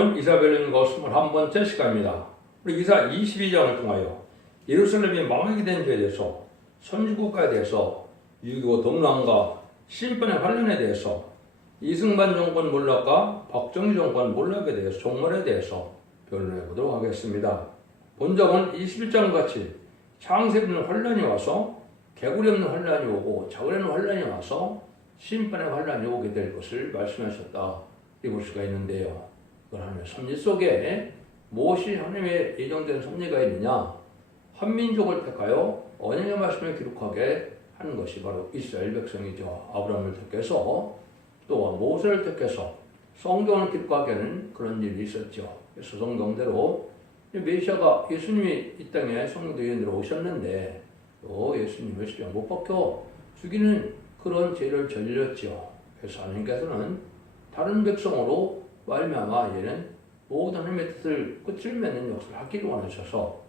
이사벨론과 21번째 시간입니다. 우리 이사 22장을 통하여 예루살렘이 망하게 된 죄에 대해서, 선지국가에 대해서, 6.25 동란과 심판의 관련에 대해서, 이승만 정권 몰락과 박정희 정권 몰락에 대해서, 종말에 대해서 변론해 보도록 하겠습니다. 본적은 21장 같이 창세 없는 환란이 와서 개구리 없는 환란이 오고 자굴 없는 환란이 와서 심판의 환란이 오게 될 것을 말씀하셨다. 이볼 수가 있는데요. 하나님의 섭리 속에 무엇이 하나님의 예정된 섭리가 있느냐? 한민족을 택하여 언약의 말씀을 기록하게 하는 것이 바로 이스라엘 백성이죠. 아브라함을 택해서 또한 모세를 택해서 성경을 기록하게 하는 그런 일이 있었죠. 그래서 성경대로 메시아가 예수님이 이 땅에 성도인으로 오셨는데 또 예수님을 십자가에 못 박혀 죽이는 그런 죄를 저질렀죠. 그래서 하나님께서는 다른 백성으로 말미암아 얘는 모든 하나님의 뜻을 끝을 맺는 역사를 하기를 원하셔서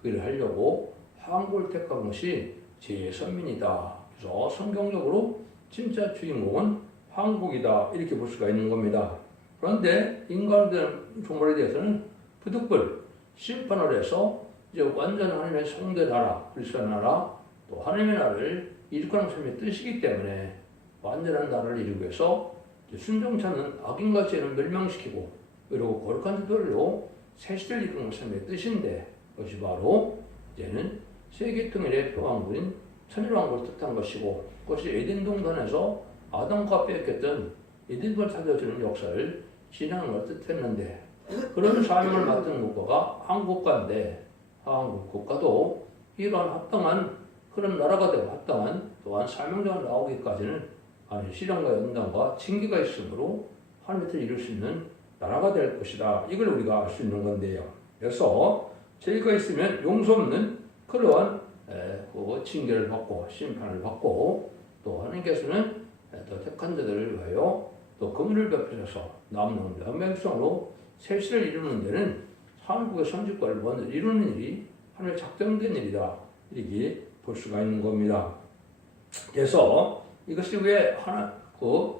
그 일을 하려고 한국을 택한 것이 제 선민이다. 그래서 성경적으로 진짜 주인공은 한국이다. 이렇게 볼 수가 있는 겁니다. 그런데 인간들 종말에 대해서는 부득불 심판을 해서 이제 완전 하나님의 성대 나라, 그리스도의 나라, 또 하나님의 나라를 이룩하는 삶의 뜻이기 때문에 완전한 나라를 이루기 위해서 순종차는 악인과 죄는 멸망시키고 그리고 거룩한 제도로 새 시대를 이루는 삶의 뜻인데 그것이 바로 이제는 세계 통일의 표왕국인 천일왕국을 뜻한 것이고 그것이 에덴 동산에서 아담과 빼앗겼던 에덴을 찾아주는 역사를 진행하는 걸 뜻했는데 그런 사명을 맡은 국가가 한국 국가인데 한국 국가도 이러한 합당한 그런 나라가 되고 합당한 또한 사명자가 나오기까지는 시련과 연단과 징계가 있으므로 하나님의 뜻을 이룰 수 있는 나라가 될 것이다. 이걸 우리가 알 수 있는 건데요. 그래서 죄가 있으면 용서 없는 그러한 그 징계를 받고 심판을 받고 또 하나님께서는 또 택한 자들을 위하여 또 긍휼을 베푸셔서 남는 명성으로 세시를 이루는 데는 한국의 선지국가를 먼저 이루는 일이 하나님의 작정된 일이다. 이렇게 볼 수가 있는 겁니다. 그래서 이것이 왜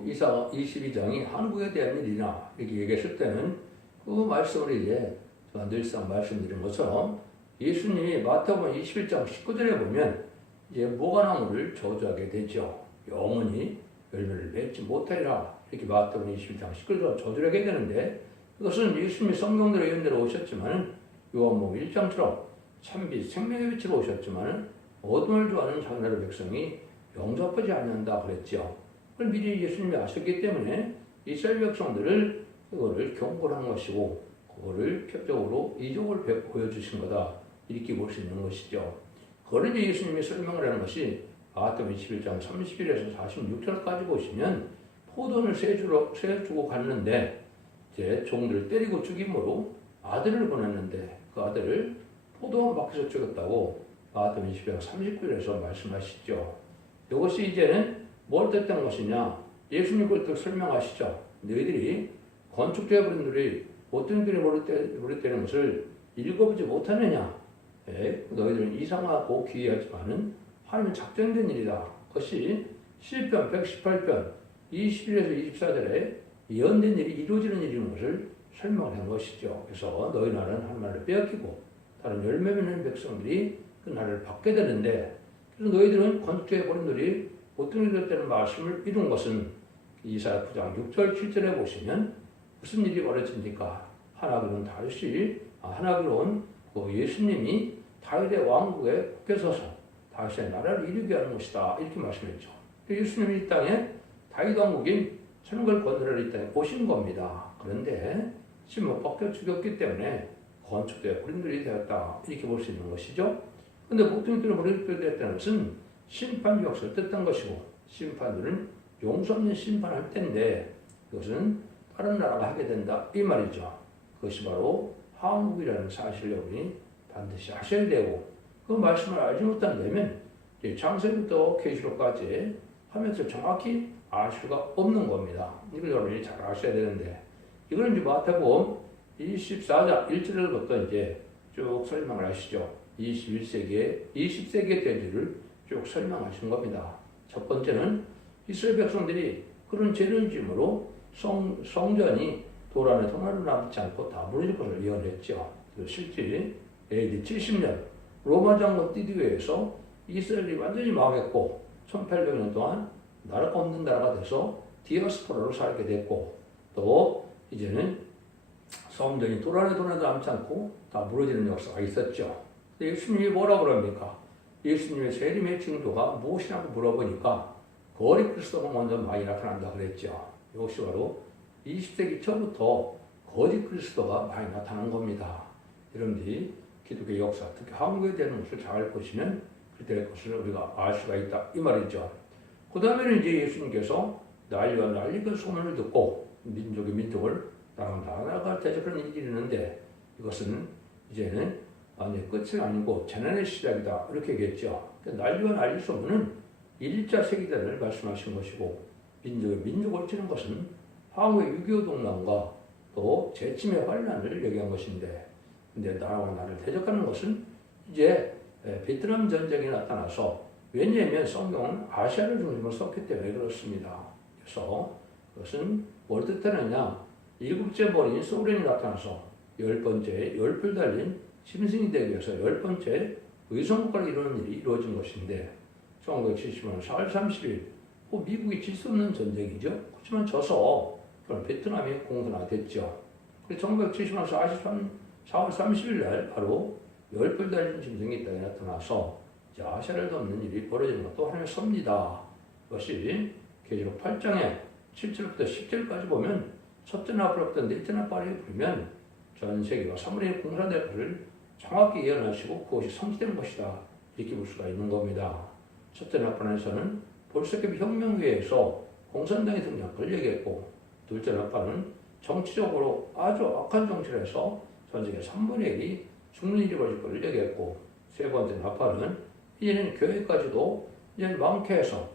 이사 22장이 한국에 대한 일이냐 이렇게 얘기했을 때는 그 말씀을 이제 늘상 말씀드린 것처럼 예수님이 마태복음 21장 19절에 보면 이제 무화과나무를 저주하게 되죠. 영원히 열매를 맺지 못하리라 이렇게 마태복음 21장 19절로 저주를 하게 되는데 이것은 예수님이 성경대로 예언대로 오셨지만 요한복음 1장처럼 참빛 생명의 빛으로 오셨지만 어둠을 좋아하는 장나라 백성이 영접하지 않는다 그랬죠. 그걸 미리 예수님이 아셨기 때문에 이스라엘 백성들을 그거를 경고를 한 것이고 그거를 표적으로 이적을 보여주신 거다. 이렇게 볼 수 있는 것이죠. 그걸 이제 예수님이 설명을 하는 것이 마태복음 21장 31에서 46절까지 보시면 포도를 세주고 갔는데 이제 종들을 때리고 죽임으로 아들을 보냈는데 그 아들을 포도원 밖에서 죽였다고 마태복음 21장 39절에서 말씀하시죠. 이것이 이제는 뭘 뜻한 것이냐? 예수님 그것도 설명하시죠. 너희들이 건축주의 분들이 어떤 분이 모르겠다는 것을 읽어보지 못하느냐? 너희들은 이상하고 기이하지만은 하나님의 작정된 일이다. 그것이 시편 118편 21에서 24절에 예언된 일이 이루어지는 일인 것을 설명한 것이죠. 그래서 너희 나라는 한 나라를 빼앗기고 다른 열매 맺는 백성들이 그 나라를 받게 되는데 그래서 너희들은 건축주의 본인들이 어떤 일이 됐다는 말씀을 이룬 것은 이사야 9장 6절 7절에 보시면 무슨 일이 벌어집니까? 하나님은 하나님은 그 예수님이 다윗의 왕국에 굳게 서서 다윗의 나라를 이루게 하는 것이다. 이렇게 말씀했죠. 예수님이 이 땅에 다윗 왕국인 천국을 건설하러 이 땅에 오신 겁니다. 그런데 지금 못 박혀 죽였기 때문에 건축주의 본인들이 되었다. 이렇게 볼 수 있는 것이죠. 그런데 목적들을 버리게 됐다는 것은 심판 역사를 뜻한 것이고 심판들은 용서 없는 심판할 텐데 그것은 다른 나라가 하게 된다 이 말이죠. 그것이 바로 한국이라는 사실을 여러분이 반드시 아셔야 되고 그 말씀을 알지 못한다면 창세부터 계시록까지 하면서 정확히 알 수가 없는 겁니다. 이걸 여러분이 잘 아셔야 되는데 이걸 이제 마태복음 24장 1절부터 이제 쭉 설명을 하시죠. 20세기의 대지를 쭉 설명하신 겁니다. 첫 번째는 이스라엘 백성들이 그런 죄를 지음으로 성전이 돌 안에 통화를 남지 않고 다 무너질 것을 예언했죠. 그래서 실제 AD 70년 로마 장군 디디오에서 이스라엘이 완전히 망했고 1800년 동안 나라가 없는 나라가 돼서 디아스포라로 살게 됐고 또 이제는 성전이 돌 안에 남지 않고 다 무너지는 역사가 있었죠. 예수님이 뭐라고 그럽니까? 예수님의 재림의 징조가 무엇이라고 물어보니까 거리 그리스도가 먼저 많이 나타난다 그랬죠. 이것이 바로 20세기 초부터 거짓 그리스도가 많이 나타난 겁니다. 여러분들이 기독교 역사, 특히 한국에 대한 것을 잘 보시면 그렇게 될 것을 우리가 알 수가 있다 이 말이죠. 그 다음에는 이제 예수님께서 난리와 난리가 소문을 듣고 민족이 민족을 나라가 대적하는 일이 있는데 이것은 이제는 끝이 아니고 재난의 시작이다 이렇게 얘기했죠. 난리와 난리 소문은 1차 세계대전을 말씀하신 것이고 민족을 치는 것은 한국의 6.25 동란과 또 재침의 환란을 얘기한 것인데 근데 나라와 나라를 대적하는 것은 이제 베트남 전쟁이 나타나서 왜냐하면 성경은 아시아를 중심으로 썼기 때문에 그렇습니다. 그래서 그것은 뭘 뜻하느냐 7째 머리인 소련이 나타나서 10번째 열풀 달린 짐승이 되기 위해서 10번째 의성국가를 이루는 일이 이루어진 것인데 1970년 4월 30일 미국이 질 수 없는 전쟁이죠. 그렇지만 져서 베트남이 공산화됐죠. 그래서 1970년 4월 30일 날 바로 열풀 달린 짐승이 이 땅에 나타나서 아시아를 덮는 일이 벌어지는 것도 하나님의 섭니다. 이것이 계시록 8장에 7절부터 10절까지 보면 첫째 나팔부터 넷째 나팔을 부르면 전 세계가 사물의 공산될 것을 정확히 예언하시고 그것이 성취되는 것이다. 이렇게 볼 수가 있는 겁니다. 첫째 나팔에서는 볼세케비 혁명회에서 공산당이 등장한 걸 얘기했고 둘째 나팔은 정치적으로 아주 악한 정치를 해서 전 세계 3분의 1이 죽는 일이 벌어질 걸 얘기했고 세 번째 나팔은 이제는 교회까지도 이제 망케해서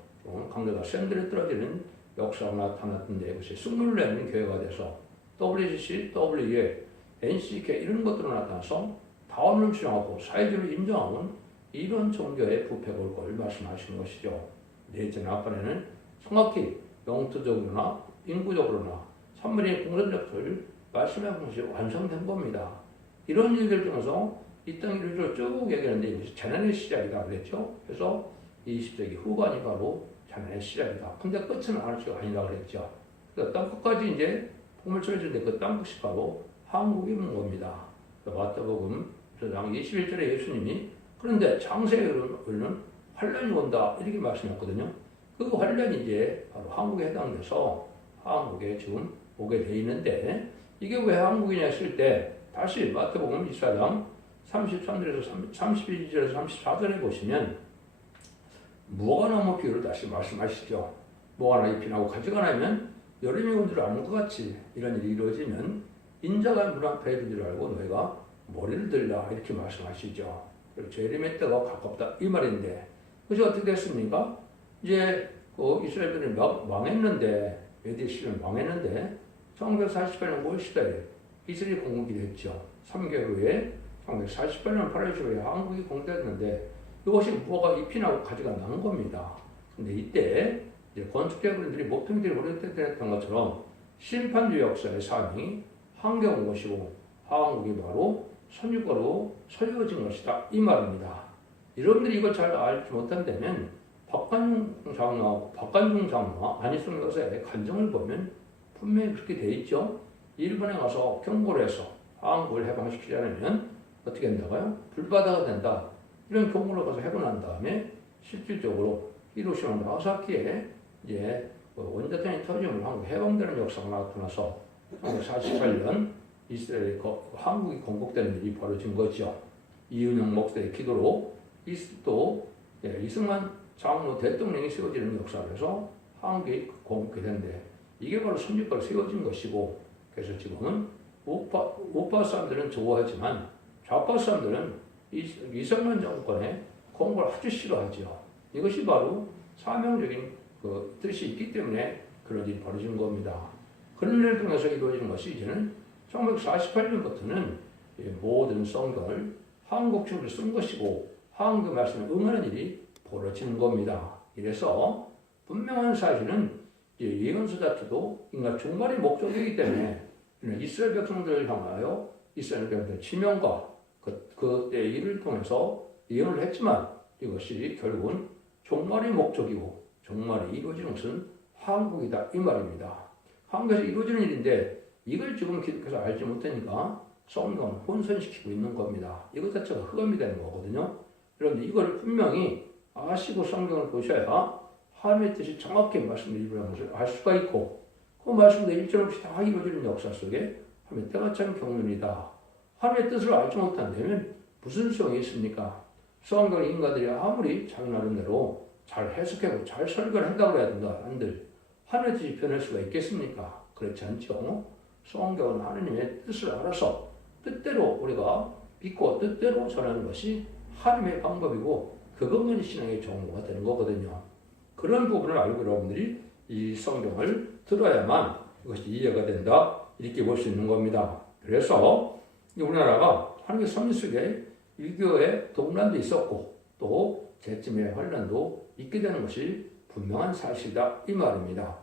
강도가 샌들에 떨어지는 역사가 나타났는데 이것이 승문을 내는 교회가 돼서 WCC, WA, NCK 이런 것들로 나타나서 다원을 주장하고 사회주의를 인정하는 이런 종교의 부패가 올 걸 말씀하시는 것이죠. 넷째 나팔에는 정확히 영토적으로나 인구적으로나 산물의 공산적을 말씀하는 것이 완성된 겁니다. 이런 얘기를 통해서 이 땅 이루어져 쭉 얘기하는데 이것이 재난의 시작이다 그랬죠. 그래서 20세기 후반이 바로 재난의 시작이다. 근데 끝은 아직도 아니다 그랬죠. 그래서 땅끝까지 이제 봄을 쳐주는데 그 땅끝이 바로 한국이 있는 겁니다. 마태복음 1장 21절에 예수님이 그런데 장세에 오르는 환란이 온다 이렇게 말씀했거든요. 그 환란이 이제 바로 한국에 해당돼서 한국에 지금 오게 돼 있는데 이게 왜 한국이냐 했을 때 다시 마태복음 24장 33절에서 32절에서 34절에 보시면 무화과나무 비유를 다시 말씀하시죠. 무화과나무 피나고 가지가 나면 여름이 온 줄 아는 것 같이 이런 일이 이루어지면 인자가 물 앞에 있는 줄 알고 너희가 머리를 들라 이렇게 말씀하시죠. 그리고 재림의 때가 가깝다 이 말인데 그것이 어떻게 됐습니까? 이제 그 이스라엘들이 망했는데 메디시는 망했는데 1948년 5월 10일에 이스라엘이 공국이 됐죠. 3개월 후에 1948년 8월 10일에 한국이 공개됐는데 이것이 무화과 잎이 나고 가지가 난 겁니다. 근데 이때 이제 건축자분들이 모평들이 오래됐던 것처럼 심판주 역사의 사명이 한국에 온 것이고 한국이 바로 선유과로 서유어진 것이다 이 말입니다. 여러분들이 이걸 잘 알지 못한다면 박관중 장로와 안희숙 여사의 간증을 보면 분명히 그렇게 돼 있죠. 일본에 가서 경고를 해서 한국을 해방시키지 않으면 어떻게 된다고요? 불바다가 된다. 이런 경고를 가서 해고 난 다음에 실질적으로 히로시마 나가사키에 이제 원자탄이 터지면 한국 해방되는 역사가 나타나서 1948년 이스라엘이 한국이 건국되는 일이 벌어진 거죠. 이은영 목사의 기도로 또 이승만 장로 대통령이 세워지는 역사에서 한국이 건국이 된데 이게 바로 선유과로 세워진 것이고 그래서 지금은 우파 사람들은 좋아하지만 좌파 사람들은 이승만 정권의 건국을 아주 싫어하죠. 이것이 바로 사명적인 그 뜻이 있기 때문에 그런 일이 벌어진 겁니다. 그런 일을 통해서 이루어지는 것이 이제는 1948년부터는 모든 성경을 한국적으로 쓴 것이고 한국의 말씀에 응하는 일이 벌어지는 겁니다. 이래서 분명한 사실은 예언서 자체도 인간 종말의 목적이기 때문에 이스라엘 백성들을 향하여 이스라엘 백성들의 지명과 그때의 일을 통해서 예언을 했지만 이것이 결국은 종말의 목적이고 종말이 이루어지는 것은 한국이다 이 말입니다. 한국에서 이루어지는 일인데 이걸 지금 기독교에서 알지 못하니까 성경을 혼선시키고 있는 겁니다. 이것 자체가 흑암이 되는 거거든요. 여러분들 이걸 분명히 아시고 성경을 보셔야 하나님의 뜻이 정확히 말씀드리는 것을 알 수가 있고 그 말씀도 일절 없이 다 이루어지는 역사 속에 하나님의 때가 찬 경륜이다. 하나님의 뜻을 알지 못한다면 무슨 소용이 있습니까? 성경 인간들이 아무리 자기 나름대로 잘 해석하고 잘 설교를 한다고 해야 된다 한들 하나님의 뜻이 변할 수가 있겠습니까? 그렇지 않죠. 성경은 하나님의 뜻을 알아서 뜻대로 우리가 믿고 뜻대로 전하는 것이 하나님의 방법이고 그것만이 신앙의 정보가 되는 거거든요. 그런 부분을 알고 여러분들이 이 성경을 들어야만 이것이 이해가 된다 이렇게 볼 수 있는 겁니다. 그래서 우리나라가 하나님의 섭리 속에 유교의 동란도 있었고 또 제쯤의 환란도 있게 되는 것이 분명한 사실이다 이 말입니다.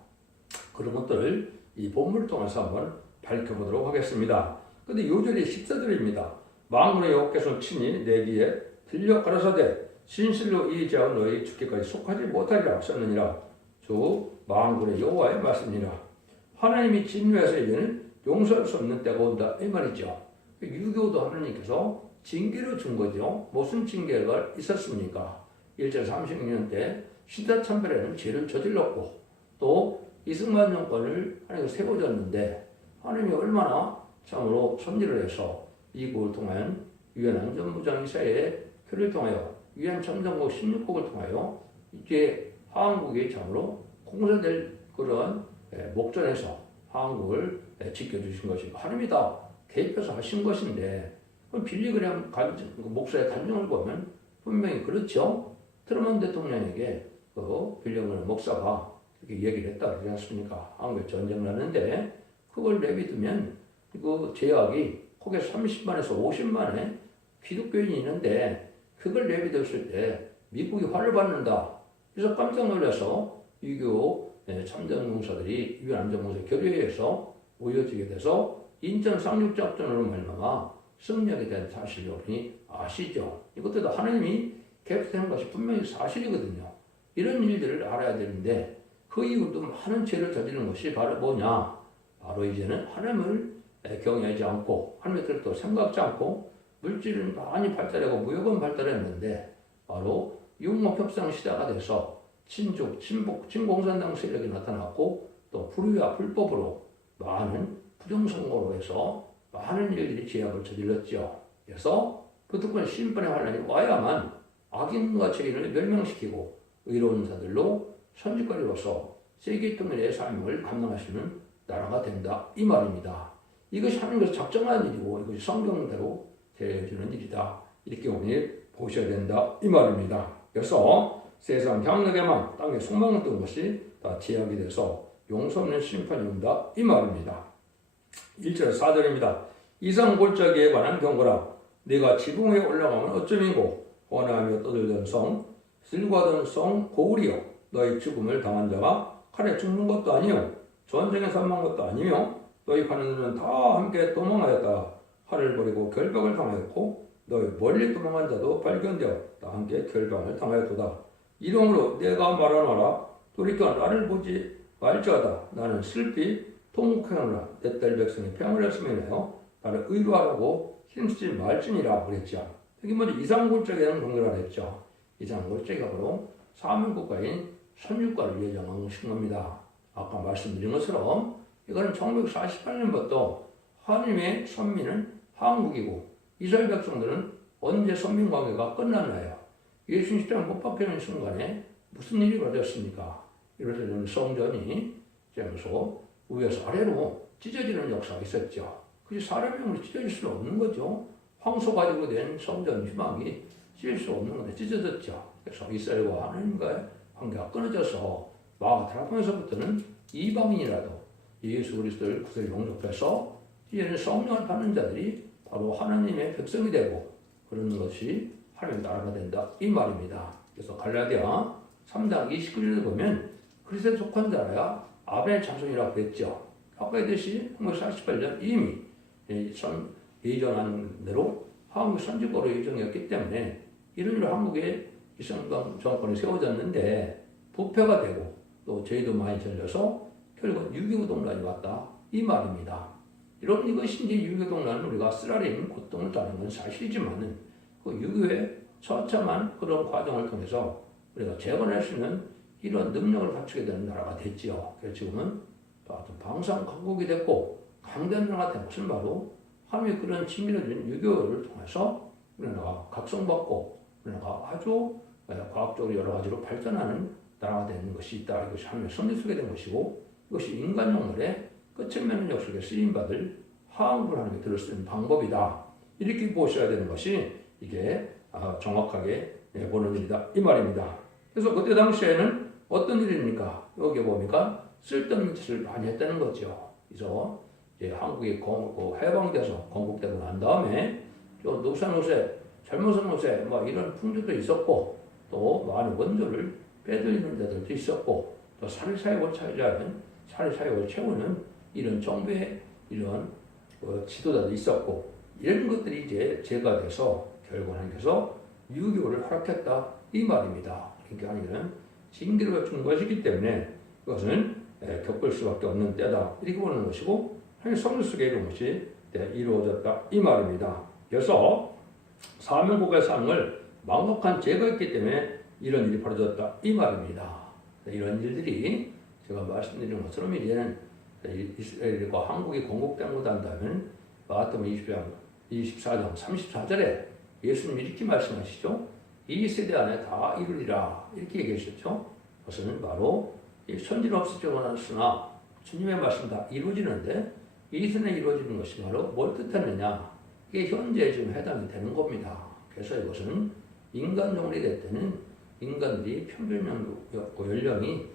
그런 것들을 이 본문을 통해서 한번 밝혀보도록 하겠습니다. 근데 요절이 14절입니다. 만군의 여호와께서 친히 내 귀에 들려 가라사대 진실로 이 죄가 너희 죽기까지 속하지 못하리라 썼느니라. 주 만군의 여호와의 말씀이니라. 하나님이 진노해서 이제는 용서할 수 없는 때가 온다 이 말이죠. 유교도 하나님께서 징계를 준 거죠. 무슨 징계가 있었습니까? 1절 36년 때 신사참배라는 죄를 저질렀고 또 이승만 정권을 하나님께서 세워졌는데 하나님이 얼마나 참으로 섭리를 해서 이국을 통한 유엔 안전부장 이사회의 표를 통하여 유엔 참정국 16국을 통하여 이제 한국이 참으로 공사될 그런 목전에서 한국을 지켜주신 것이 하나님이 다 개입해서 하신 것인데 빌리그램 목사의 간증을 보면 분명히 그렇죠. 트루먼 대통령에게 그 빌리그램 목사가 이렇게 얘기를 했다 그러지 않습니까? 한국에 전쟁 나는데 그걸 내비두면 그 제약이 거기에 30만에서 50만의 기독교인이 있는데 그걸 내비뒀을 때 미국이 화를 받는다. 그래서 깜짝 놀라서 유교 참전공사들이 유엔 안전보장 결의회에서 모여지게 돼서 인천 상륙작전으로 말미암아 승리하게 된 사실을 여러분이 아시죠? 이것도 하나님이 계획하는 것이 분명히 사실이거든요. 이런 일들을 알아야 되는데 그 이후도 많은 죄를 저지르는 것이 바로 뭐냐? 바로 이제는 하나님을 경외하지 않고 하나님의 뜻도 생각지 않고 물질은 많이 발달하고 무역은 발달했는데 바로 융합협상 시대가 돼서 친족, 친복, 친공산당 세력이 나타났고 또 불의와 불법으로 많은 부정선거로 해서 많은 일들이 죄악을 저질렀죠. 그래서 부득권 심판의 환란이 와야만 악인과 죄인을 멸망시키고 의로운 자들로 선지자로서 세계 통일의 사명을 감당하시는 나라가 된다 이 말입니다. 이것이 하나님께서 작정한 일이고 이것이 성경대로 되어지는 일이다. 이렇게 오늘 보셔야 된다 이 말입니다. 그래서 세상 향락에만 땅에 소망을 둔 것이 다 제약이 돼서 용서 없는 심판이 온다 이 말입니다. 1절 4절입니다. 이상골짜기에 관한 경고라. 네가 지붕 위에 올라가면 어쩌미고 원하며 떠들던 성 슬과던 성 고울이여 너희 죽음을 당한 자가 칼에 죽는 것도 아니요 전쟁에 사망한 것도 아니며 너희 하늘은 다 함께 도망하였다. 칼을 버리고 결박을 당하였고 너희 멀리 도망한 자도 발견되어 다 함께 결박을 당하였도다. 이러므로 내가 말하노라 돌이켜 나를 보지 말지어다. 나는 슬피 통곡하노라. 내 딸 백성이 평을 했음에 인하여 나를 의로하라고 힘쓰지 말지니라 그랬죠. 여기 먼저 이상골짜기라는 동료라 했죠. 이상골짜기가 바로 사명국가인 선유국가를 예정한 것인 겁니다. 아까 말씀드린 것처럼 이거는 1948년부터 하나님의 선민은 한국이고 이스라엘 백성들은 언제 선민관계가 끝났나요? 예수님 십자가 못 박히는 순간에 무슨 일이 벌어졌습니까? 이래서 성전이 되면서 위에서 아래로 찢어지는 역사가 있었죠. 그게 사람의 힘으로 찢어질 수 없는 거죠. 황소 가지고 된 성전 희망이 찢어질 수 없는 건데 찢어졌죠. 그래서 이스라엘과 하나님과의 관계가 끊어져서 마가 타락하면서부터는 이방인이라도 예수 그리스도를 구세를 용접해서 이제는 성령을 받는 자들이 바로 하나님의 백성이 되고 그런 것이 하나님의 나라가 된다 이 말입니다. 그래서 갈라디아 3장 29절을 보면 그리스도에 속한 자라야 아벨의 자손이라고 했죠. 아까 했듯이 1948년 이미 예정한 대로 한국 선진국으로 예정이었기 때문에 이런 일로 한국에 이승만 정권이 세워졌는데 부패가 되고 또 죄도 많이 절려서 결국 6.25 동란이 왔다 이 말입니다. 이런 이것이 이제 6.25 동란은 우리가 쓰라린 고통을 당한 건 사실이지만은 그 6.25의 처참한 그런 과정을 통해서 우리가 재건할 수 있는 이런 능력을 갖추게 되는 나라가 됐지요. 그래서 지금은 방산 강국이 됐고 강대한 나라가 된 것은 바로 하나님의 그런 친밀해진 6.25를 통해서 우리나라가 각성받고 우리나라가 아주 과학적으로 여러 가지로 발전하는 나라가 되는 것이 있다. 이것이 하나님의 섭리 속에 된 것이고 이것이 인간 영혼의 끝을 맺는 역속에 쓰임받을 화음을 하나님께 들을 수 있는 방법이다. 이렇게 보셔야 되는 것이 이게 정확하게 보는 일이다. 이 말입니다. 그래서 그때 당시에는 어떤 일입니까? 여기 보니까 쓸데없는 짓을 많이 했다는 거죠. 그래서 이제 한국이 해방돼서 건국되고 난 다음에 또 노산 옷에 젊은 옷에 뭐 이런 풍조도 있었고 또 많은 원조를 빼돌리는 데들도 있었고 또 사리사욕을 차지하는 사리사욕을 채우는 이런 정부의 이런 지도자도 있었고 이런 것들이 이제 제가 돼서 결국 하나님께서 6.25를 허락했다 이 말입니다. 그러니까 하나님은 징계를 준 것이기 때문에 그것은 겪을 수밖에 없는 때다 이렇게 보는 것이고 하나님 섭리 속에 이런 것이 이루어졌다 이 말입니다. 그래서 사명국의 삶을 망각한 죄가 있기 때문에 이런 일이 벌어졌다 이 말입니다. 이런 일들이 제가 말씀드린 것처럼 이제는 이스라엘과 한국이 건국된 것 한다면 마태복음 24장 34절에 예수님 이렇게 말씀하시죠. 이 세대 안에 다 이루리라 이렇게 얘기하셨죠. 그것은 바로 선지는 없을지 원하으나 주님의 말씀 다 이루어지는데 이 세대에 이루어지는 것이 바로 뭘 뜻하느냐 이게 현재에 지금 해당이 되는 겁니다. 그래서 이것은 인간종이 될 때는 인간들이 평균 연령이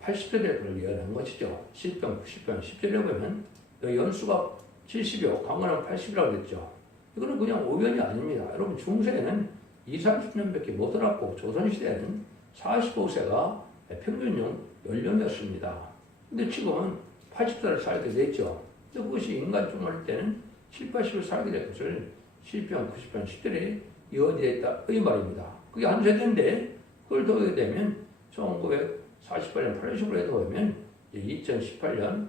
80세대를 그걸 예언한 것이죠. 10편, 90편, 10절에 보면 연수가 70이요, 강건은 80이라고 그랬죠. 이거는 그냥 오변이 아닙니다. 여러분 중세에는 20, 30년밖에 못 살았고 조선시대에는 45세가 평균 연령이었습니다. 근데 지금은 80살을 살게 됐죠. 근데 그것이 인간종일 때는 7, 80을 살게 될 것을 10편, 90편, 10절에 예언되어 있다. 이 말입니다. 그게 한 세대인데 그걸 더하게 되면 1948년 8월 10월에 더하면 2018년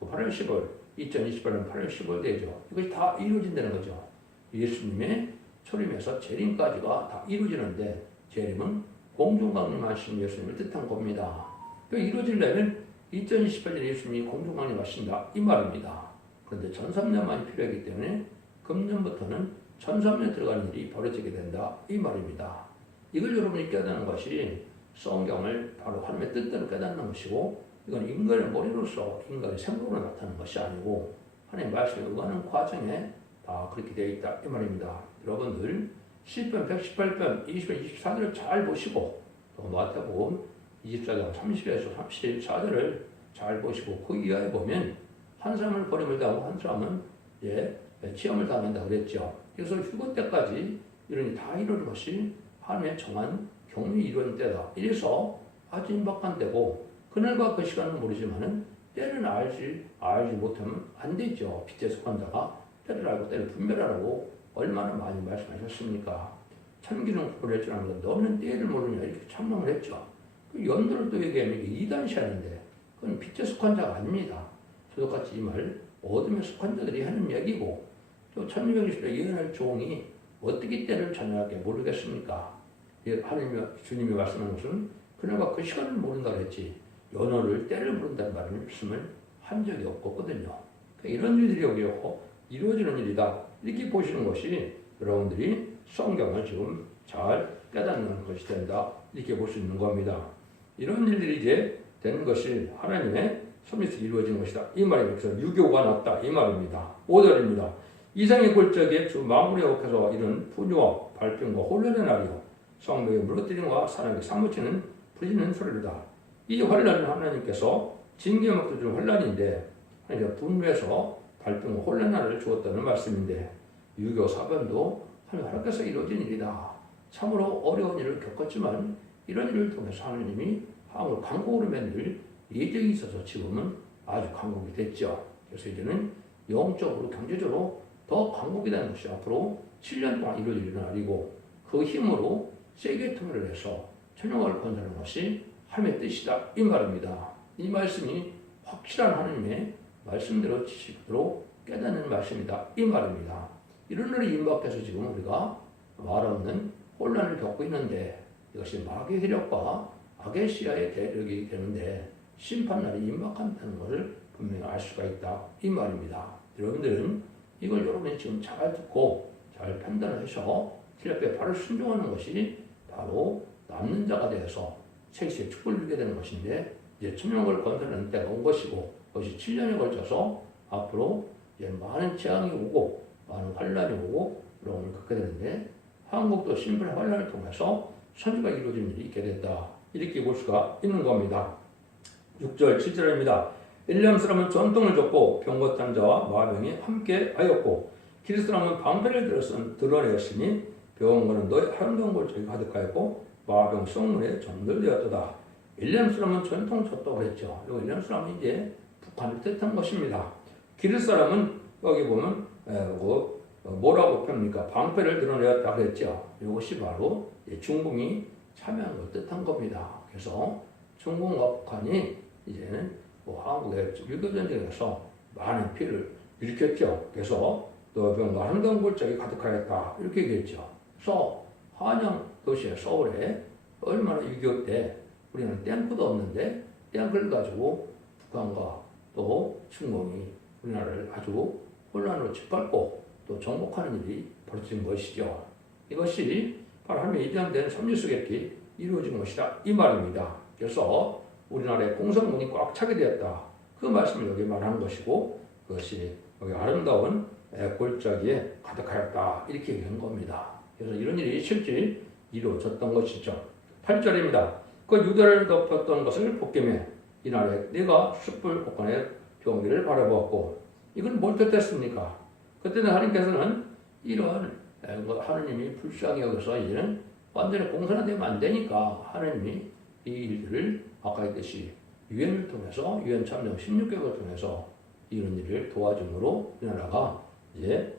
8월 10월, 2028년 8월 10월 되죠. 이것이 다 이루어진다는 거죠. 예수님의 초림에서 재림까지가 다 이루어지는데 재림은 공중강림하신 예수님을 뜻한 겁니다. 이루어지려면 2028년에 예수님이 공중강림하신다 이 말입니다. 그런데 13년만이 필요하기 때문에 금년부터는 1300년 들어가는 일이 벌어지게 된다 이 말입니다. 이걸 여러분이 깨닫는 것이 성경을 바로 하나님의 뜻대로 깨닫는 것이고 이건 인간의 머리로서 인간의 생각으로 나타나는 것이 아니고 하나님의 말씀에 의하는 과정에 다 그렇게 되어 있다 이 말입니다. 여러분들 10편, 118편, 20편, 24절을 잘 보시고 또 마태복음 24장 30에서 34절을 잘 보시고 그 이하에 보면 한 사람은 버림을 당하고 한 사람은 치험을 당한다 그랬죠. 그래서 휴거 때까지 이런 일이 다 이루어진 것이 하나님의 정한 경륜이 이루어진 때다. 이래서 아주 임박한 때고 그날과 그 시간은 모르지만은 때를 알지 못하면 안 되죠. 빛에 속한 자가 때를 알고 때를 분별하라고 얼마나 많이 말씀하셨습니까? 참기름 구별할 줄 아는 건 너는 때를 모르냐 이렇게 찬명을 했죠. 그 연도를 또 얘기하면 이단시하는데 그건 빛에 속한 자가 아닙니다. 저도같이 이 말 어둠에 속한 자들이 하는 얘기고 또 1620대 예언할 종이 어떻게 때를 정확하게 모르겠습니까? 하나님이 주님이 말씀하는 것은 그날과 그 시간을 모른다고 했지 연호를 때를 모른다는 말씀을 한 적이 없거든요. 그러니까 이런 일들이 여기서 이루어지는 일이다. 이렇게 보시는 것이 여러분들이 성경을 지금 잘 깨닫는 것이 된다. 이렇게 볼 수 있는 겁니다. 이런 일들이 이제 되는 것이 하나님의 섭리에서 이루어진 것이다. 이 말입니다. 그래서 유교가 났다. 이 말입니다. 5절입니다. 이상의 골짜기에 주 마무리에 옥해서 이런 분유와 발병과 혼란의 날이요. 성벽에 무너뜨림과 사람에게 사무치는 부리는 소리다. 이 환란은 하나님께서 징계 먹도 줄 환란인데 하나님께서 분유에서 발병과 혼란을 주었다는 말씀인데 유교 사변도 하나님 허락해서 이루어진 일이다. 참으로 어려운 일을 겪었지만 이런 일을 통해서 하나님이 한국을 강국으로 만들 예정이 있어서 지금은 아주 강국이 됐죠. 그래서 이제는 영적으로 경제적으로 더 강국이 되는 것이 앞으로 7년 동안 이루어질 날이고 그 힘으로 세계 통일을 해서 천년왕국을 건설하는 것이 하나님의 뜻이다 이 말입니다. 이 말씀이 확실한 하나님의 말씀대로 지식으로 깨닫는 말씀이다 이 말입니다. 이런 일이 임박해서 지금 우리가 말 없는 혼란을 겪고 있는데 이것이 마귀의 세력과 악의 시야의 대력이 되는데 심판날이 임박한다는 것을 분명히 알 수가 있다 이 말입니다. 여러분들은 이걸 여러분이 지금 잘 듣고 잘 판단을 해서 틀렸게 바로 순종하는 것이 바로 남는 자가 되어서 세계의 축복을 누리게 되는 것인데 이제 천년왕국을 건설하는 때가 온 것이고 그것이 7년에 걸쳐서 앞으로 이제 많은 재앙이 오고 많은 환란이 오고 그런 걸 겪게 되는데 한국도 심판의 환란을 통해서 선지가 이루어지는 일이 있게 된다 이렇게 볼 수가 있는 겁니다. 6절 7절입니다. 엘리암 사람은 전통을 줬고 병고탄 자와 마병이 함께 하였고 기르 사람은 방패를 드러내었으니 병거는 너의 아름다운 골짜기 가득하였고 마병 성문에 정들되었도다. 엘리암 사람은 전통 줬다고 그랬죠. 여기 엘리암 사람은 이제 북한을 뜻한 것입니다. 기르 사람은 여기 보면 뭐라고 펴니까 방패를 드러내었다 그랬죠. 이것이 바로 중공이 참여한 걸 뜻한 겁니다. 그래서 중공과 북한이 이제는 한국의 유교전쟁에서 많은 피해를 일으켰죠. 그래서 너 병과 아름다운 골짜기 가득하였다 이렇게 얘기했죠. 그래서 한양 도시의 서울에 얼마나 6.25 때 우리는 탱크도 없는데 탱크를 가지고 북한과 또 중공이 우리나라를 아주 혼란으로 짓밟고 또 정복하는 일이 벌어진 것이죠. 이것이 바로 하나님의 예정된 섭리속에 이루어진 것이다 이 말입니다. 그래서 우리나라의 공성문이 꽉 차게 되었다. 그 말씀을 여기 말하는 것이고 그것이 여기 아름다운 골짜기에 가득하였다 이렇게 얘기한 겁니다. 그래서 이런 일이 실제 이루어졌던 것이죠. 8절입니다. 그 유다를 덮었던 것을 벗기며 이날에 네가 숯불 곳간의 경기를 바라보았고 이건 뭘 뜻했습니까? 그때는 하나님께서는 이런 하나님이 불쌍히 여겨서 이제는 완전히 공산화되면 안 되니까 하나님이 이 일들을 아까 했듯이 유엔을 통해서 유엔 참정 16개국을 통해서 이런 일을 도와줌으로 우리나라가 이제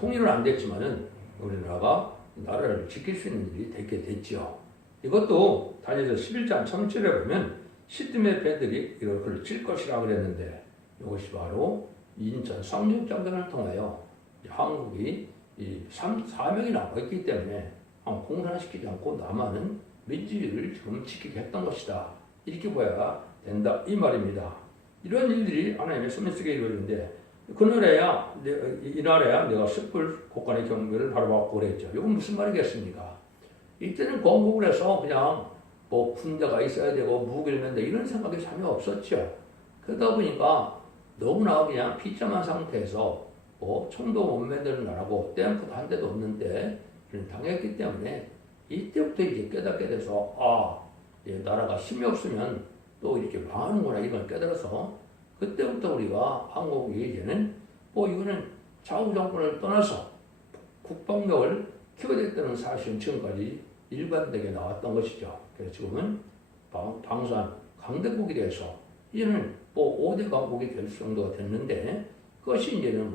통일은 안 됐지만은 우리나라가 나라를 지킬 수 있는 일이 되게 됐죠. 이것도 다니엘서 11장 3절에 보면 시드메 배들이 이걸 칠 것이라 그랬는데 이것이 바로 인천 상륙작전을 통하여 한국이 이 사명이 남아있기 때문에 공산시키지 않고 남한은 민주주의를 지금 지키게 했던 것이다. 이렇게 봐야 된다 이 말입니다. 이런 일들이 하나님의 섭리 속에 이루어지는데 그날에야 이 나라야 내가 숯불 곳간의 경배를 바라봤고 그랬죠. 이건 무슨 말이겠습니까? 이때는 건국을 해서 그냥 뭐 군대가 있어야 되고 무기를 맨다 이런 생각이 전혀 없었죠. 그러다 보니까 너무나 그냥 비참한 상태에서 뭐 총도 못 만드는 나라고 탱크도 한 대도 없는데 당했기 때문에 이때부터 이제 깨닫게 돼서 나라가 힘이 없으면 또 이렇게 망하는구나 이걸 깨달아서 그때부터 우리가 한국이 이제는 이거는 좌우 정권을 떠나서 국방력을 키워야겠다는 사실은 지금까지 일관되게 나왔던 것이죠. 그래서 지금은 방산 강대국이 돼서 이제는 5대 강국이 될 정도가 됐는데 그것이 이제는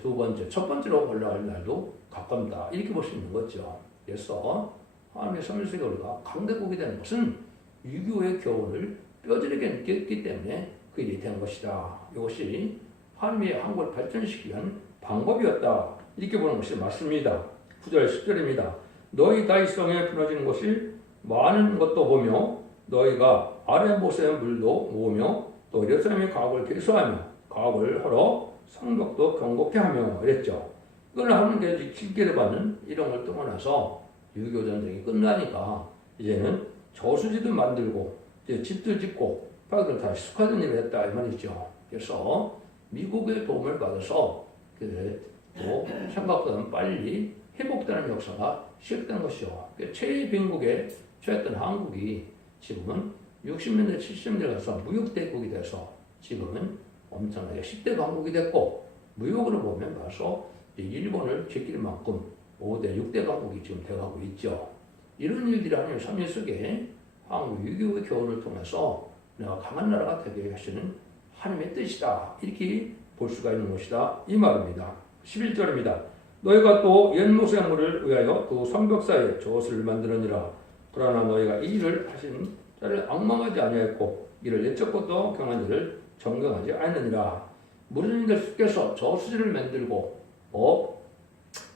두 번째, 첫 번째로 올라갈 날도 가깝다 이렇게 볼 수 있는 거죠. 그래서 하나님의 섭리 속에 우리가 강대국이 되는 것은 6.25의 교훈을 뼈저리게 느꼈기 때문에 그 일이 된 것이다. 이것이 하나님의 한국을 발전시키기 위한 방법이었다. 이렇게 보는 것이 맞습니다. 9절 10절입니다. 너희 다윗성에 끊어지는 것이 많은 것도 보며 너희가 아랫못의 물도 모으며 또 예루살렘의 가옥을 개수하며 가옥을 하러 성벽도 경곡케 하며 이랬죠. 이걸 하는 게 길게를 받는 이런 걸 떠나서 6.25 전쟁이 끝나니까 이제는 저수지도 만들고 이제 집들 짓고 파괴를 다 수컷한 일을 했다 이 말이죠. 그래서 미국의 도움을 받아서 또 생각보다는 빨리 회복되는 역사가 시작된 것이죠. 최빈국에 처했던 한국이 지금은 60년대 70년대 가서 무역대국이 돼서 지금은 엄청나게 10대 강국이 됐고 무역으로 보면 벌써 일본을 제낄 만큼 5대 6대 강국이 지금 돼가고 있죠. 이런 일들이 하나님의 섭리 속에 한국 유교의 교훈을 통해서 내가 강한 나라가 되게 하시는 하나님의 뜻이다. 이렇게 볼 수가 있는 것이다. 이 말입니다. 11절입니다. 너희가 또 연못생물을 위하여 두 성벽사이에 저옷을 만들었니라. 그러나 너희가 이 일을 하신 자를 앙망하지 아니하였고 이를 예적고도 경한 일을 정경하지 않느니라. 무리님들께서 저수지를 만들고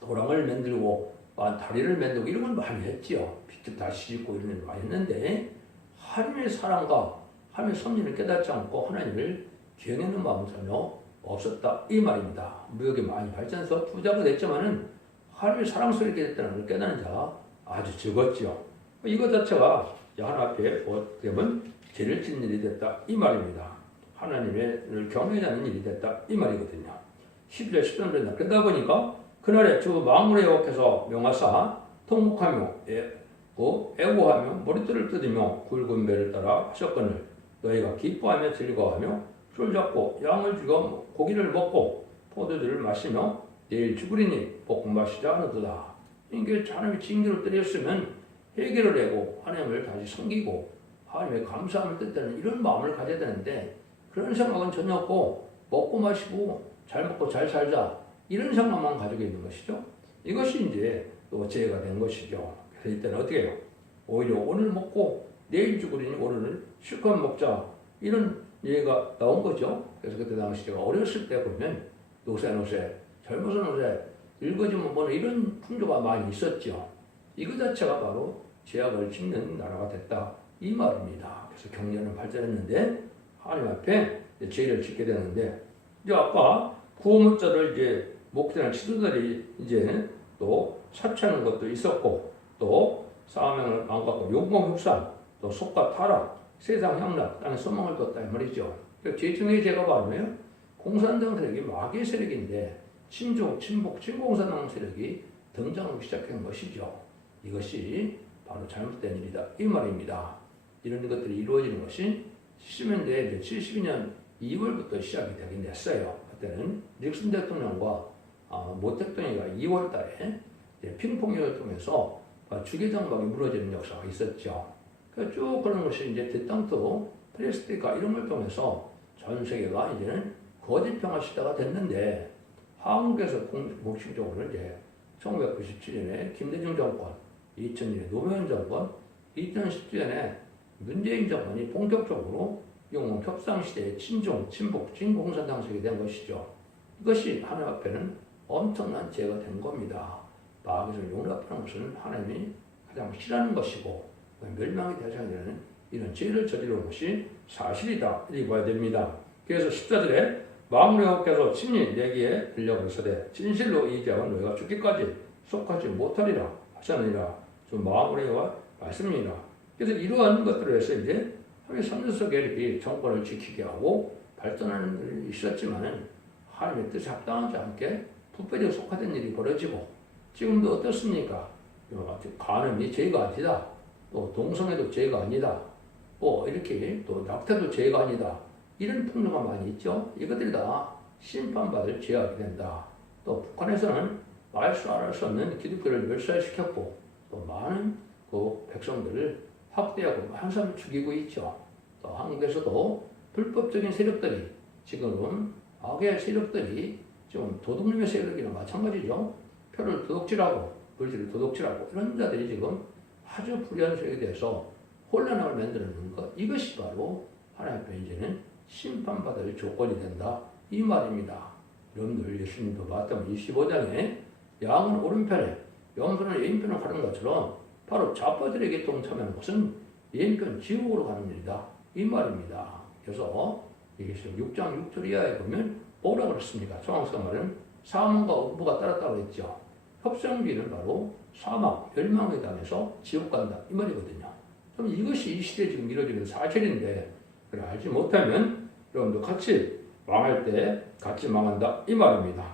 도랑을 만들고 다리를 만들고 이런 걸 많이 했지요. 빚도 다시 짓고 이런 일 많이 했는데 하나님의 사랑과 하나님의 섭리를 깨닫지 않고 하나님을 기억하는 마음은 전혀 없었다. 이 말입니다. 무역이 많이 발전해서 부자가 됐지만은 하나님의 사랑스럽게 됐다는 걸 깨닫는 자가 아주 적었지요. 이것 자체가 하나님 앞에 어떻게 보면 죄를 짓는 일이 됐다. 이 말입니다. 하나님을 경외하지 않는 일이 됐다. 이 말이거든요. 10절 13절에 그러다 보니까 그날에 주 만군의 여호와께서 명하사 통곡하며 애고하며 머리털을 뜯으며 굵은 배를 따라 하셨거늘 너희가 기뻐하며 즐거워하며 술 잡고 양을 죽여 고기를 먹고 포도주를 마시며 내일 죽으리니 볶음 마시자 하는도다. 이게 하나님의 징계를 때렸으면 회개를 하고 하나님을 다시 섬기고 하나님의 감사함을 뜻하는 이런 마음을 가져야 되는데 그런 생각은 전혀 없고 먹고 마시고 잘 먹고 잘 살자 이런 생각만 가지고 있는 것이죠. 이것이 이제 또 죄가 된 것이죠. 그래서 이때는 어떻게 해요? 오히려 오늘 먹고 내일 죽으리니 오늘을 실컷 먹자 이런 얘기가 나온 거죠. 그래서 그때 당시 제가 어렸을 때 보면 노새 젊어서 노새 늙어지면 뭐는 이런 풍조가 많이 있었죠. 이거 자체가 바로 죄악을 짓는 나라가 됐다 이 말입니다. 그래서 경제는 발전했는데 하나님 앞에 죄를 짓게 되는데 이제 아까 구호문자를 이제 목회나 지도자들이 이제 또 사치하는 것도 있었고 또 싸움을 안 갖고 용공육산 또 속과 타락 세상 향락 땅에 소망을 뒀다 이 말이죠. 죄 중에 죄가 뭐예요? 공산당 세력이 마귀의 세력인데 친족, 친복, 친공산당 세력이 등장하기 시작한 것이죠. 이것이 바로 잘못된 일이다 이 말입니다. 이런 것들이 이루어지는 것이 70년대 72년 2월부터 시작이 되긴 됐어요. 그때는 닉슨 대통령과 모 대통령이 2월 달에 핑퐁역을 통해서 주계장막이 무너지는 역사가 있었죠. 쭉 그런 것이 이제 대땅도 프레스티카 이런 걸 통해서 전 세계가 이제는 거짓 평화 시대가 됐는데 한국에서 공식적으로 이제 1997년에 김대중 정권, 2000년에 노무현 정권, 2017년에 문재인 정권이 본격적으로 영웅 협상 시대의 친중, 친북, 진공산당색이 된 것이죠. 이것이 하나님 앞에는 엄청난 죄가 된 겁니다. 마귀를 용납하는 것은 하나님이 가장 싫어하는 것이고 멸망의 대상이 되는 이런 죄를 저지르는 것이 사실이다. 이렇게 봐야 됩니다. 그래서 14절에 만군의 여호와께서 친히 내게 들려가시되 진실로 이 죄악은 너희가 죽기까지 속하지 못하리라 하셨느니라. 좀 만군의 여호와 말씀입니다. 그래서 이러한 것들을 해서 이제 하나님의 선지서 계획이 정권을 지키게 하고 발전하는 일이 있었지만은 하나님의 뜻에 합당하지 않게 부패에 속화된 일이 벌어지고 지금도 어떻습니까? 간음이 죄가 아니다. 또 동성애도 죄가 아니다. 이렇게 또 낙태도 죄가 아니다. 이런 풍조가 많이 있죠. 이것들이 다 심판받을 죄악이 된다. 또 북한에서는 알 수 없는 기독교를 멸살시켰고 또 많은 그 백성들을 학대하고 많은 사람을 죽이고 있죠. 또 한국에서도 불법적인 세력들이 지금은 악의 세력들이 지금 도둑놈의 세력이랑 마찬가지죠. 표를 도둑질하고 물질을 도둑질하고 이런 자들이 지금 아주 불리한 세력에 대해서 혼란을 만드는 것 이것이 바로 하나님 앞에 이제는 심판받을 조건이 된다 이 말입니다. 여러분들 예수님도 마태복음 25장에 양은 오른편에 염소는 왼편을 가는 것처럼 바로 좌파들에게 동참하는 것은 왼편 지옥으로 가는 일이다 이 말입니다. 그래서 이게 6장 6절 이하에 보면 뭐라고 그랬습니까? 정확한 말은 사망과 음부가 따랐다고 했죠. 협상기는 바로 사망, 멸망에 당해서 지옥 간다 이 말이거든요. 그럼 이것이 이 시대에 지금 이루어지는 사실인데 그걸 알지 못하면 여러분도 같이 망할 때 같이 망한다 이 말입니다.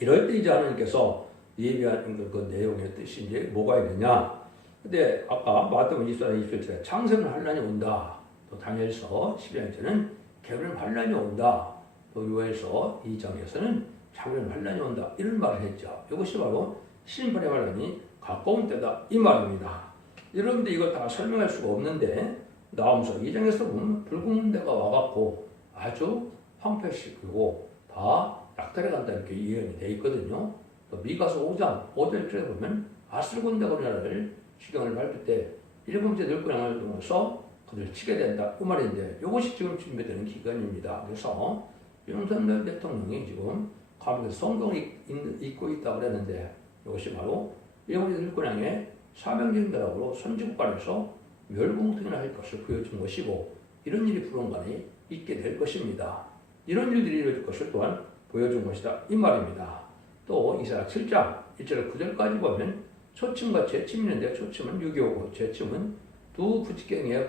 이럴 때 이제 하나님께서 예비한 그 내용의 뜻이 이제 뭐가 있느냐. 근데 아까 마태복음 24장 27절에 창세는 환란이 온다. 또 다니엘서 12장에서는 개변 환란이 온다. 또 요엘서 2장에서는 작은 환란이 온다. 이런 말을 했죠. 이것이 바로 심판의 환란이 가까운 때다 이 말입니다. 여러분들 이거 다 설명할 수가 없는데 나오면서 이 장에서 보면 붉은 데가 와갖고 아주 황폐시키고 다 약탈해 간다 이렇게 예언이 돼 있거든요. 또 미가서 5장 5절에 보면 아슬곤데 거리라를 시경을 밟을 때 일곱째 늙고양을 통해서 그들을 치게 된다 그 말인데 이것이 지금 준비되는 기간입니다. 그래서 윤석열 대통령이 지금 가면서 성경을 읽고 있다고 그랬는데 이것이 바로 일곱째 늙고양의 사명진대라고 선지국간에서 멸공통을 할 것을 보여준 것이고 이런 일이 불언간에 있게 될 것입니다. 이런 일들이 이루어질 것을 또한 보여준 것이다 이 말입니다. 또 이사야 7장 1절 9절까지 보면 초침과 재침이 있는데 초침은 6.25고 재침은 두 부직경에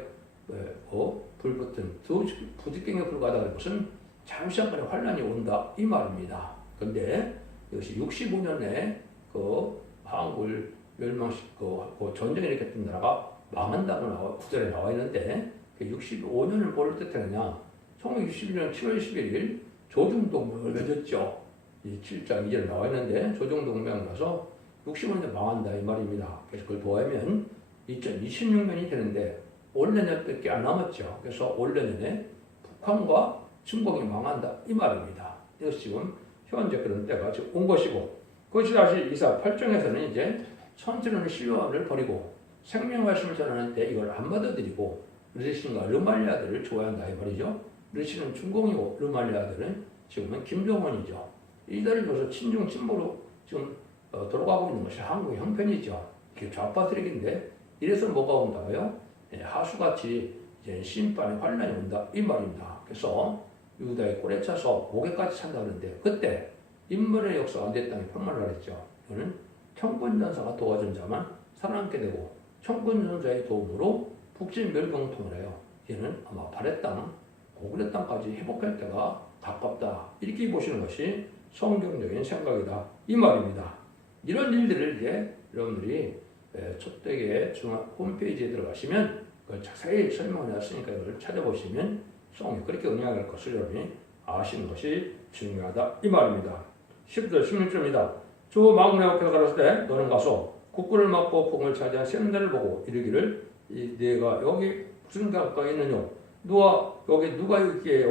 불붙은 두 부직경에 불과하다는 것은 잠시간의 환란이 온다 이 말입니다. 그런데 이것이 65년 내에 그 한국을 멸망시키고 전쟁에 일으켰던 나라가 망한다고 구절에 나와 있는데 65년을 뭐를 뜻하느냐 1961년 7월 11일 조중동맹을 맺었죠. 이 7장 2절 나와 있는데 조중동맹을 가서 65년에 망한다 이 말입니다. 그래서 그걸 더하면 2026년이 되는데 올 내년밖에 안 남았죠. 그래서 올 내년에 북한과 중국이 망한다 이 말입니다. 이것이 지금 현재 그런 때가 지금 온 것이고 그것이 다시 이사 8장에서는 이제 천지론의 신령함을 버리고 생명 말씀을 전하는데 이걸 안 받아들이고 르신과 르말리아들을 좋아한다 이 말이죠. 르신은 중공이고 르말리아들은 지금은 김정은이죠. 이들을 줘서 친중 친보로 지금 돌아가고 있는 것이 한국의 형편이죠. 이게 좌파 세력인데 이래서 뭐가 온다고요? 하수같이 이제 심판의 환란이 온다 이 말입니다. 그래서 유다의 꼴에 차서 목에까지 찬다 그러는데 그때 인물의 역사가 안 됐다는 평말을 했죠. 이거는 청군전사가 도와준 자만 살아남게 되고 청군전사의 도움으로 북진 멸공통을 해요. 얘는 아마 발해 땅, 고구려 땅까지 회복할 때가 가깝다. 이렇게 보시는 것이 성경적인 생각이다. 이 말입니다. 이런 일들을 이제 여러분들이 첫대계 중앙 홈페이지에 들어가시면 그걸 자세히 설명을 했으니까 이걸 찾아보시면 성경이 그렇게 응용할 것을 여러분이 아시는 것이 중요하다. 이 말입니다. 10절 16절입니다. 주 마음에 앞에서 가라사대 너는 가서 국군을 막고 궁을 차지한 센데를 보고 이르기를 내가 여기 무슨 가까이 있느냐 누가 여기 누가 있기에